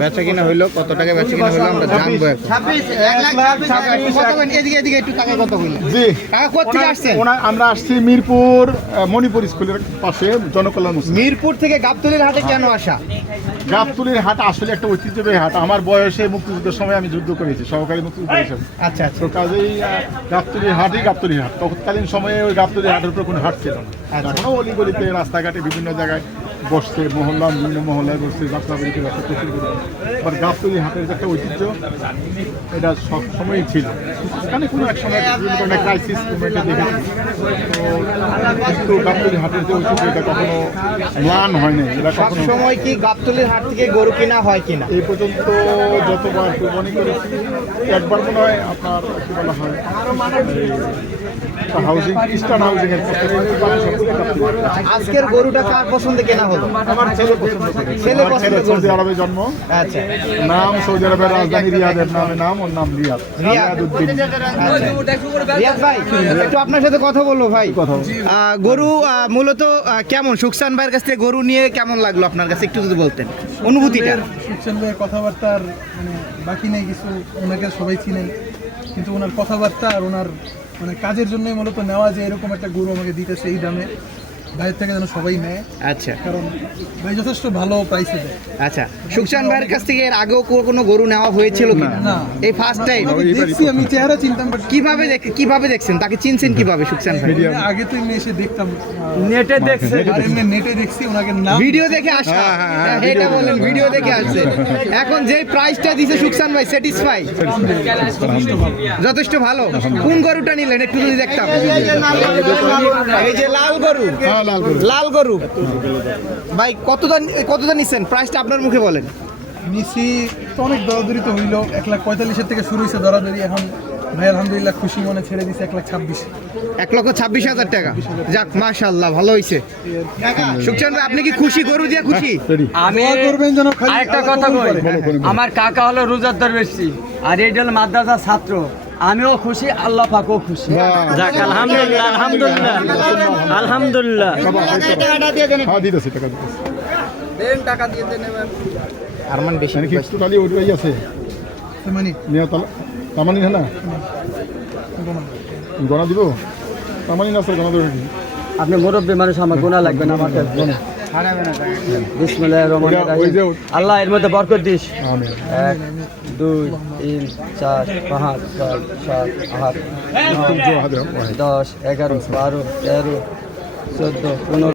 বেচা কিনা হইলো কত টাকা বেচা কিনা হইলো আমরা জানবো আমরা আসছি মিরপুর মণিপুর স্কুলের পাশে জনকল্যাণ। মিরপুর থেকে গাবতলীর হাটে কেন আসা? গাবতলীর হাট আসলে একটা ঐতিহ্যবাহী হাট। আমার বয়সে মুক্তিযুদ্ধের সময় আমি যুদ্ধ করেছি সহকারী মুক্তিযুদ্ধ হিসেবে। আচ্ছা আচ্ছা। তো কাজেই গাবতলীর হাটই গাবতলীর হাট। তৎকালীন সময়ে ওই গাবতলীর হাটের উপর কোনো হাট ছিল না। এখনো অলিগলিতে রাস্তাঘাটে বিভিন্ন জায়গায় বসছে, মহল্লা বিভিন্ন মহল্লায় বসছে, যাত্রাবাড়িতে বসছে প্রচুর করে। আবার গাবতলী হাটের যে একটা ঐতিহ্য এটা সব সময়ই ছিল। এখানে কোনো এক সময় বিভিন্ন ধরনের ক্রাইসিস মুভমেন্টে দেখেছি। তো কিন্তু গাবতলী হাটের যে ঐতিহ্য এটা কখনো ম্লান হয়নি। এটা সব সময় কি গাবতলীর হাট থেকে গরু কিনা হয় কিনা? এই পর্যন্ত যতবার কুরবানি করেছি একবার মনে হয় আপনার কি বলা হয় হাউজিং, ইস্টার্ন হাউজিং এর আজকের গরুটা কার পছন্দে কেনা হলো? আমার ছেলে পছন্দ করে। ছেলে পছন্দ করে। সৌদি আরবে জন্ম। আচ্ছা। নাম সৌদি আরবের রাজধানী রিয়াদের নাম, ওর নাম রিয়াদ। রিয়াদউদ্দিন। রিয়াদ ভাই, একটু আপনার সাথে কথা বলবো ভাই। গরু মূলত কেমন, সুকসান ভাইয়ের কাছ থেকে গরু নিয়ে কেমন লাগলো আপনার কাছে, একটু যদি বলতেন অনুভূতিটা। সুকসান ভাইয়ের কথাবার্তার মানে বাকি নেই কিছু, ওনাকে সবাই চিনেন, কিন্তু ওনার কথাবার্তা আর ওনার মানে কাজের জন্যই মূলত নেওয়া, যে এরকম একটা গরু আমাকে দিতেছে এই দামে, ভাইয়ের থেকে যেন সবাই নেয়। আচ্ছা, কারণ ভাই যথেষ্ট ভালো প্রাইসে দেয়। আচ্ছা, সুকসান ভাইয়ের কাছ থেকে এর আগেও কোনো গরু নেওয়া হয়েছিল কি না, এই ফার্স্ট টাইম? দেখছি, আমি চেহারা চিনতাম, বাট কিভাবে দেখছেন তাকে, চিনছেন কিভাবে সুকসান ভাই? আগে তো এমনি এসে দেখতাম, নেটে দেখছেন? আর এমনি নেটে দেখছি ওনাকে নাম, ভিডিও দেখে আসা। এটা বলেন, ভিডিও দেখে আসছে। এখন যে প্রাইসটা দিছে সুকসান ভাই, স্যাটিসফাই? যথেষ্ট ভালো। কোন গরুটা নিলেন একটু যদি দেখতাম? এই যে লাল গরু। লাল গরু ভাই, কতটা নিচ্ছেন? প্রাইসটা আপনার মুখে বলেন। নিছি তো অনেক দরাদরি তো হইলো, 1,45,000 থেকে শুরু হয়েছে দরাদরি। এখন ভাই আলহামদুলিল্লাহ খুশি মনে ছেড়ে দিছে 1,26,000। 1,26,000 টাকা। যাক, মাশাআল্লাহ, ভালো হইছে। সুকসান ভাই, আপনি কি খুশি? গরু দিয়ে খুশি? আমি আরেকটা কথা কই, আমার কাকা হলো রোজাদার বেশি, আর এইটা হলো মাদ্রাসার ছাত্র। আমিও খুশি, আল্লাহ পাকও খুশি। যাক, আলহামদুলিল্লাহ, আলহামদুলিল্লাহ, আলহামদুলিল্লাহ। টাকা দিয়ে দেন এবার। আরমান বেশি মানে কি টোটালি ওই আছে মানে নিয়া তামানি না গনা দিব, তামানি না গনা দেব। আপনি মুরব্বী মানুষ, আমার গোনা লাগবে না, আমার কাছে বিসমিল্লাহির রহমানির রহিম। আল্লাহ এর মধ্যে বরকত দিস। আমিন। 1 2 3 4 5 6 7 8 9 10 11 12 13 14 15